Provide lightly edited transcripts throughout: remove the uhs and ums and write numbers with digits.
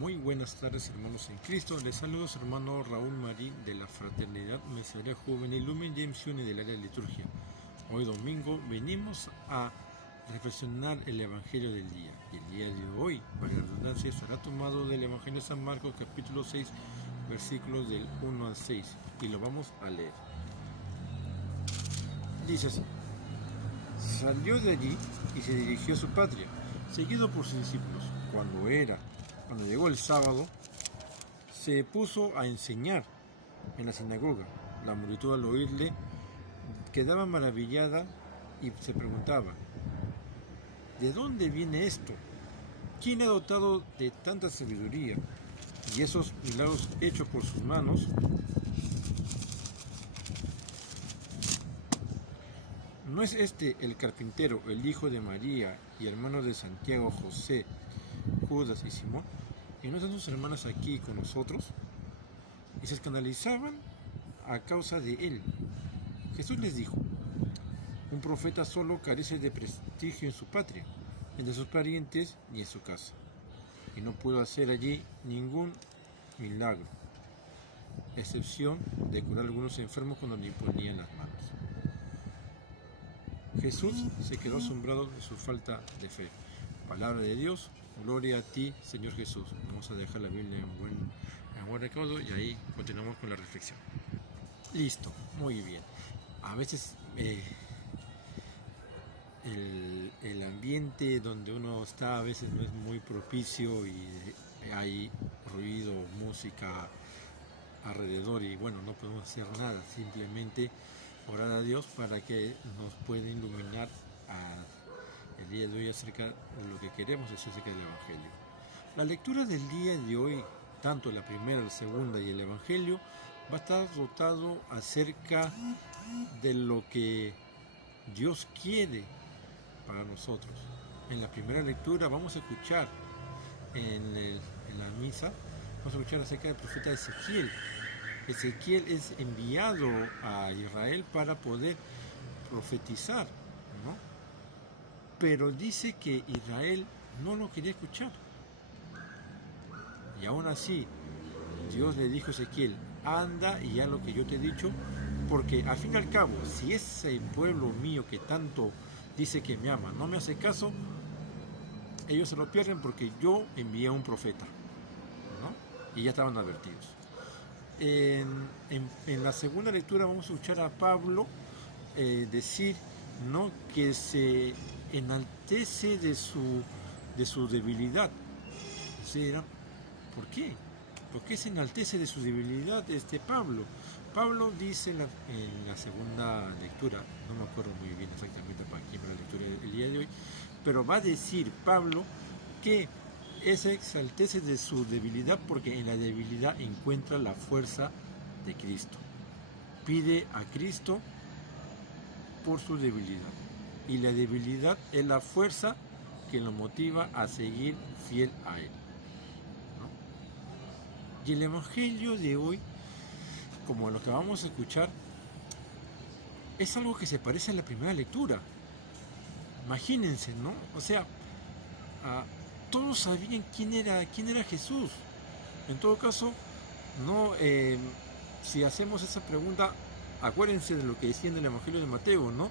Muy buenas tardes, hermanos en Cristo. Les saludo a su hermano Raúl Marín de la Fraternidad Mensajería Juvenil Lumen James Uni del área de liturgia. Hoy domingo venimos a reflexionar el Evangelio del día. Y el día de hoy, para la redundancia, estará tomado del Evangelio de San Marcos, capítulo 6, versículos del 1 al 6. Y lo vamos a leer. Dice así: salió de allí y se dirigió a su patria, seguido por sus discípulos. Cuando llegó el sábado, se puso a enseñar en la sinagoga. La multitud, al oírle, quedaba maravillada y se preguntaba: ¿de dónde viene esto? ¿Quién ha dotado de tanta sabiduría y esos milagros hechos por sus manos? ¿No es este el carpintero, el hijo de María y hermano de Santiago, José, Judas y Simón? ¿Y no están sus hermanas aquí con nosotros? Y se escandalizaban a causa de él. Jesús les dijo: un profeta solo carece de prestigio en su patria, entre sus parientes y en su casa. Y no pudo hacer allí ningún milagro, a excepción de curar a algunos enfermos cuando le imponían las manos. Jesús se quedó asombrado de su falta de fe. Palabra de Dios, gloria a ti, Señor Jesús. Vamos a dejar la Biblia en buen recaudo y ahí continuamos con la reflexión. Listo, muy bien. A veces el ambiente donde uno está a veces no es muy propicio y hay ruido, música alrededor y bueno, no podemos hacer nada, simplemente orar a Dios para que nos pueda iluminar el día de hoy acerca de lo que queremos decir acerca del Evangelio. La lectura del día de hoy, tanto la primera, la segunda y el Evangelio, va a estar dotado acerca de lo que Dios quiere para nosotros. En la primera lectura vamos a escuchar en la misa, vamos a escuchar acerca del profeta Ezequiel. Ezequiel es enviado a Israel para poder profetizar, ¿no? Pero dice que Israel no lo quería escuchar. Y aún así, Dios le dijo a Ezequiel: anda y haz lo que yo te he dicho, porque al fin y al cabo, si ese pueblo mío que tanto dice que me ama no me hace caso, ellos se lo pierden porque yo envié a un profeta, ¿no? Y ya estaban advertidos. En la segunda lectura vamos a escuchar a Pablo decir, ¿no?, que se enaltece de su debilidad. ¿Sí? ¿Por qué? ¿Por qué se enaltece de su debilidad Pablo? Pablo dice en la segunda lectura, no me acuerdo muy bien exactamente para quién la lectura el día de hoy, pero va a decir Pablo que se exaltece de su debilidad porque en la debilidad encuentra la fuerza de Cristo. Pide a Cristo por su debilidad. Y la debilidad es la fuerza que lo motiva a seguir fiel a Él, ¿no? Y el Evangelio de hoy, como lo que vamos a escuchar, es algo que se parece a la primera lectura. Imagínense, ¿no? O sea, todos sabían quién era Jesús. En todo caso, no, si hacemos esa pregunta, acuérdense de lo que decía en el Evangelio de Mateo, ¿no?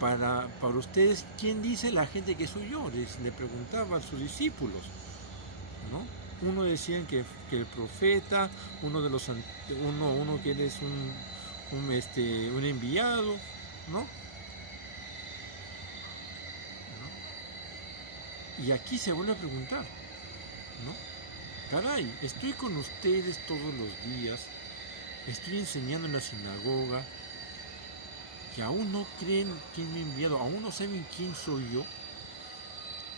Para ustedes, ¿quién dice la gente que soy yo? Le preguntaba a sus discípulos, ¿no? Uno decían que el profeta, uno que él es un enviado, ¿no? Y aquí se vuelve a preguntar, ¿no? Caray, estoy con ustedes todos los días, estoy enseñando en la sinagoga, y aún no creen quién me ha enviado, aún no saben quién soy yo.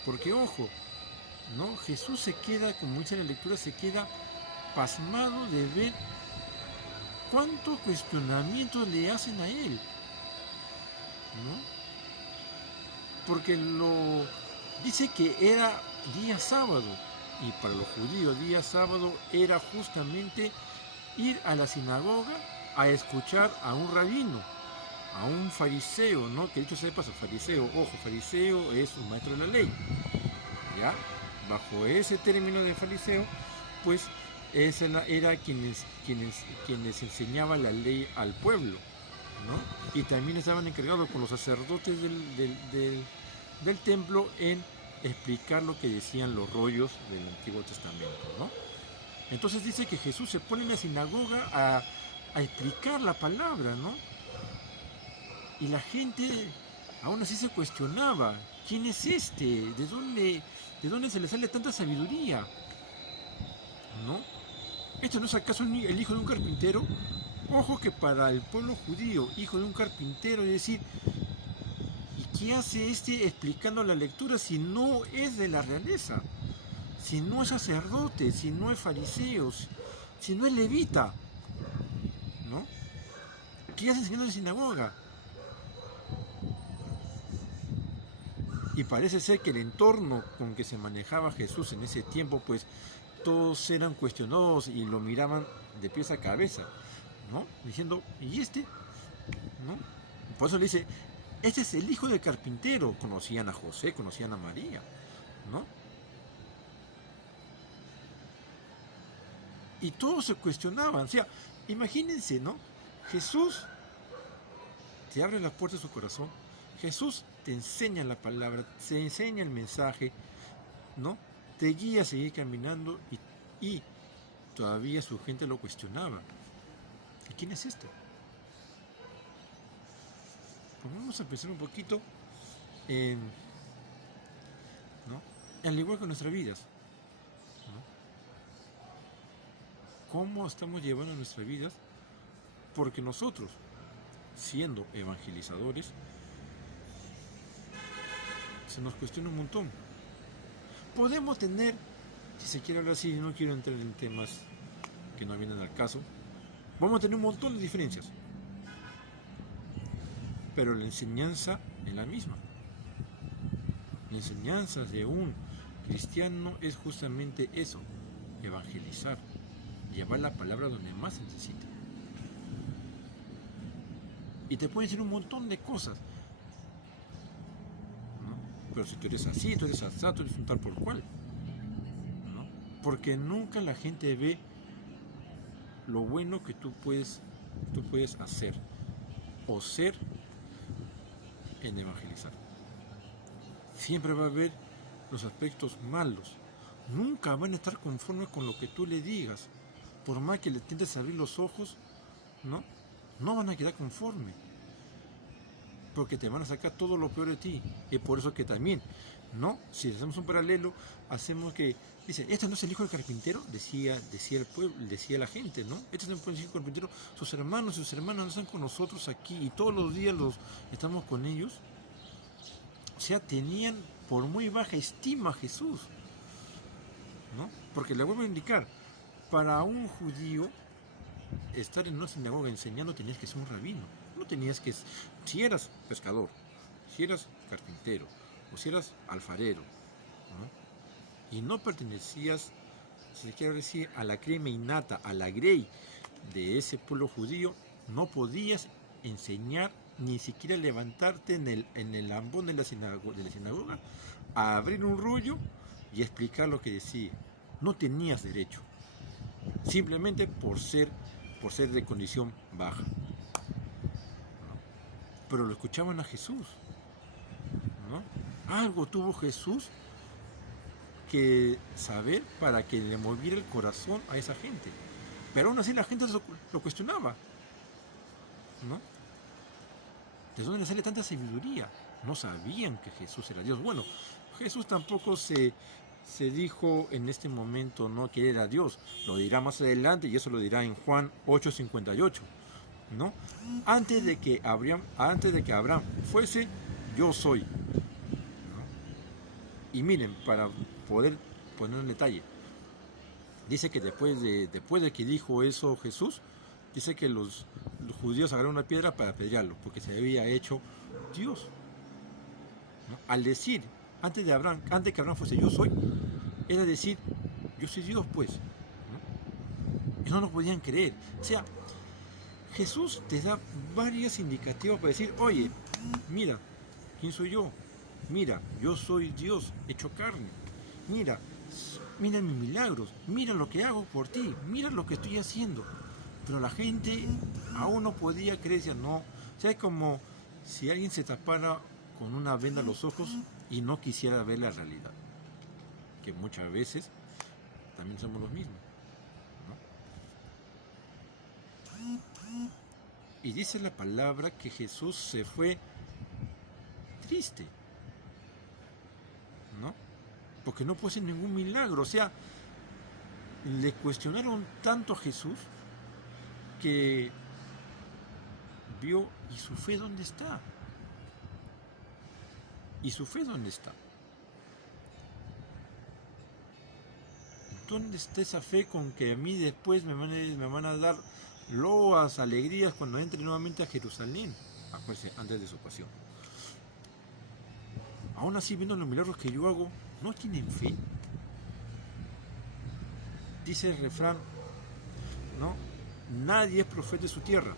Porque ojo, ¿no? Jesús se queda, como dice la lectura, se queda pasmado de ver cuántos cuestionamientos le hacen a él, ¿no? Porque dice que era día sábado, y para los judíos día sábado era justamente ir a la sinagoga a escuchar a un rabino, a un fariseo, ¿no? Que dicho sea de paso, fariseo es un maestro de la ley, ¿ya? Bajo ese término de fariseo, pues era quienes enseñaban la ley al pueblo, ¿no? Y también estaban encargados con los sacerdotes del templo en explicar lo que decían los rollos del Antiguo Testamento, ¿no? Entonces dice que Jesús se pone en la sinagoga a explicar la palabra, ¿no? Y la gente aún así se cuestionaba, ¿quién es este? ¿De dónde se le sale tanta sabiduría? ¿No? ¿Esto no es acaso el hijo de un carpintero? Ojo que para el pueblo judío, hijo de un carpintero, es decir, ¿y qué hace este explicando la lectura si no es de la realeza? Si no es sacerdote, si no es fariseo, si no es levita, ¿no? ¿Qué hace enseñando en la sinagoga? Y parece ser que el entorno con que se manejaba Jesús en ese tiempo, pues todos eran cuestionados y lo miraban de pies a cabeza, ¿no? Diciendo, ¿y este? ¿No? Por eso le dice, este es el hijo del carpintero. Conocían a José, conocían a María, ¿no? Y todos se cuestionaban. O sea, imagínense, ¿no? Jesús te abre la puerta de su corazón. Jesús te enseña la palabra, te enseña el mensaje, ¿no? Te guía a seguir caminando y todavía su gente lo cuestionaba. ¿Y quién es este? Pues vamos a pensar un poquito en, ¿no? Al igual que nuestras vidas, ¿no? ¿Cómo estamos llevando nuestras vidas? Porque nosotros, siendo evangelizadores, se nos cuestiona un montón. Podemos tener, si se quiere hablar así, no quiero entrar en temas que no vienen al caso, vamos a tener un montón de diferencias, pero la enseñanza es la misma. La enseñanza de un cristiano es justamente eso, evangelizar, llevar la palabra donde más se necesita. Y te pueden decir un montón de cosas, ¿no? Pero si tú eres así, tú eres asado, tú eres un tal por cual, ¿no? Porque nunca la gente ve lo bueno que tú puedes hacer o ser en evangelizar. Siempre va a haber los aspectos malos. Nunca van a estar conformes con lo que tú le digas. Por más que le intentes abrir los ojos, no van a quedar conformes. Porque te van a sacar todo lo peor de ti. Es por eso que también, ¿no? Si hacemos un paralelo, hacemos que, dice, ¿este no es el hijo del carpintero? Decía el pueblo, decía la gente, ¿no? Este no es el hijo del carpintero. Sus hermanos y sus hermanas no están con nosotros aquí y todos los días estamos con ellos. O sea, tenían por muy baja estima a Jesús, ¿no? Porque le vuelvo a indicar, para un judío, estar en una sinagoga enseñando tenías que ser un rabino. No tenías que, si eras pescador, si eras carpintero, o si eras alfarero, ¿no? Y no pertenecías, si se quiere decir, a la crema innata, a la grey de ese pueblo judío, no podías enseñar ni siquiera levantarte en el ambón de la sinagoga a abrir un rollo y explicar lo que decía. No tenías derecho, simplemente por ser de condición baja, ¿no? Pero lo escuchaban a Jesús, ¿no? Algo tuvo Jesús que saber para que le moviera el corazón a esa gente, pero aún así la gente lo cuestionaba, ¿no? ¿De dónde le sale tanta sabiduría? No sabían que Jesús era Dios. Bueno, Jesús tampoco se dijo en este momento, ¿no?, que era Dios. Lo dirá más adelante y eso lo dirá en Juan 8:58, ¿no? Antes de que Abraham fuese, yo soy, ¿no? Y miren, para poder poner un detalle, dice que después de que dijo eso Jesús, dice que los judíos agarraron una piedra para apedrearlo, porque se había hecho Dios, ¿no? Al decir, antes que Abraham fuese yo soy, era decir, yo soy Dios, pues, ¿no? Y no lo podían creer. O sea, Jesús te da varias indicativas para decir, oye, mira, ¿quién soy yo? Mira, yo soy Dios hecho carne. Mira, mira mis milagros, mira lo que hago por ti, mira lo que estoy haciendo. Pero la gente aún no podía creer, decía, no. O sea, es como si alguien se tapara con una venda los ojos y no quisiera ver la realidad. Que muchas veces también somos los mismos, ¿no? Y dice la palabra que Jesús se fue triste, ¿no? Porque no puede hacer ningún milagro. O sea, le cuestionaron tanto a Jesús que vio, ¿y su fe dónde está? ¿Y su fe dónde está? ¿Dónde está esa fe con que a mí después me van a dar loas, alegrías cuando entre nuevamente a Jerusalén? Acuérdense, antes de su pasión. Aún así, viendo los milagros que yo hago, ¿no tienen fe? Dice el refrán, ¿no? Nadie es profeta de su tierra.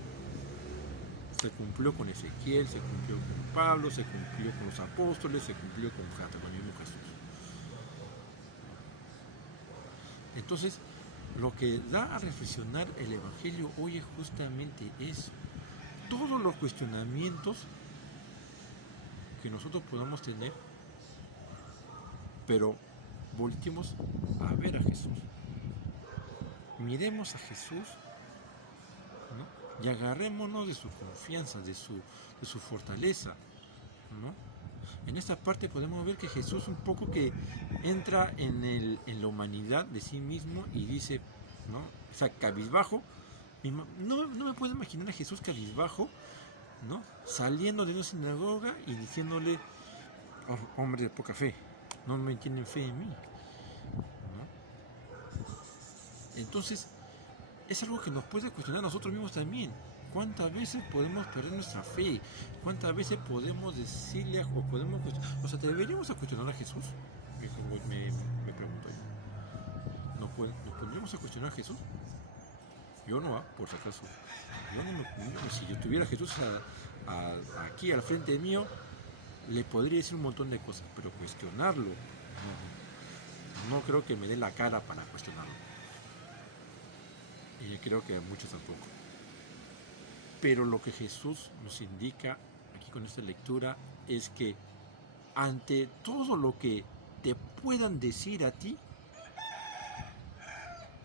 Se cumplió con Ezequiel, se cumplió con Pablo, se cumplió con los apóstoles, se cumplió con el mismo Jesús. Entonces, lo que da a reflexionar el Evangelio hoy es justamente eso. Todos los cuestionamientos que nosotros podamos tener, pero volteemos a ver a Jesús. Miremos a Jesús, ¿no? Y agarrémonos de su confianza, de su fortaleza, ¿no? En esta parte podemos ver que Jesús un poco que entra en la humanidad de sí mismo y dice, ¿no? O sea, cabizbajo. No me puedo imaginar a Jesús cabizbajo, ¿no? Saliendo de una sinagoga y diciéndole, oh, hombres de poca fe, no me tienen fe en mí, ¿no? Entonces, es algo que nos puede cuestionar a nosotros mismos también. ¿Cuántas veces podemos perder nuestra fe? ¿Cuántas veces podemos decirle o podemos cuestionar? O sea, ¿deberíamos a cuestionar a Jesús? Me pregunto yo. ¿Nos pondríamos a cuestionar a Jesús? Yo no, por si acaso. Si yo tuviera a Jesús aquí al frente mío, le podría decir un montón de cosas, pero cuestionarlo, no creo que me dé la cara para cuestionarlo. Y yo creo que a muchos tampoco. Pero lo que Jesús nos indica aquí con esta lectura es que ante todo lo que te puedan decir a ti,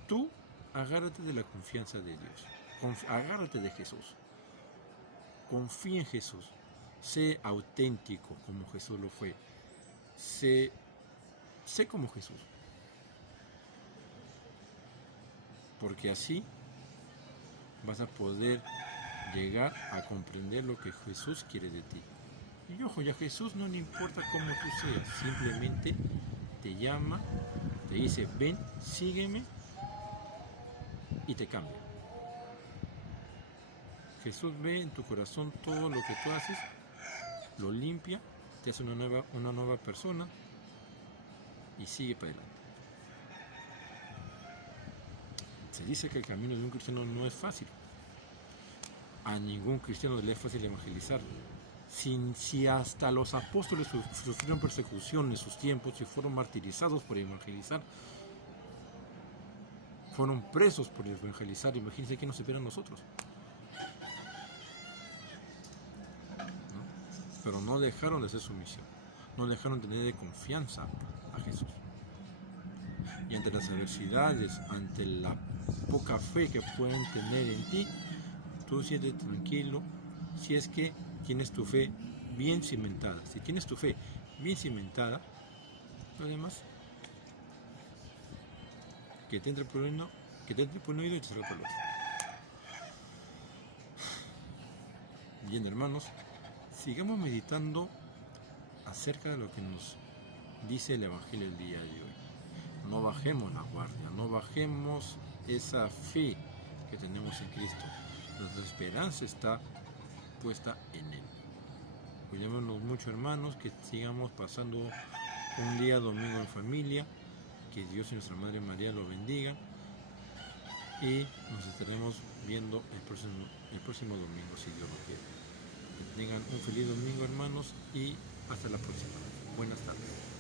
tú agárrate de la confianza de Dios, agárrate de Jesús, confía en Jesús, sé auténtico como Jesús lo fue, sé como Jesús, porque así vas a poder llegar a comprender lo que Jesús quiere de ti. Y ojo, ya a Jesús no le importa cómo tú seas, simplemente te llama, te dice, ven, sígueme, y te cambia. Jesús ve en tu corazón todo lo que tú haces, lo limpia, te hace una nueva persona y sigue para adelante. Se dice que el camino de un cristiano no es fácil. A ningún cristiano le es fácil evangelizar. Si hasta los apóstoles sufrieron persecución en sus tiempos y fueron martirizados por evangelizar, fueron presos por evangelizar, imagínense que nos esperan nosotros, ¿no? Pero no dejaron de hacer su misión, no dejaron de tener confianza a Jesús. Y ante las adversidades, ante la poca fe que pueden tener en ti, tú siéntete tranquilo si es que tienes tu fe bien cimentada. Si tienes tu fe bien cimentada, lo demás, que te entre por uno, y te salga por el otro. Bien, hermanos, sigamos meditando acerca de lo que nos dice el Evangelio el día de hoy. No bajemos la guardia, no bajemos esa fe que tenemos en Cristo. Nuestra esperanza está puesta en Él. Cuidémonos mucho, hermanos, que sigamos pasando un día domingo en familia, que Dios y nuestra Madre María lo bendiga, y nos estaremos viendo el próximo domingo, si Dios lo quiere. Que tengan un feliz domingo, hermanos, y hasta la próxima. Buenas tardes.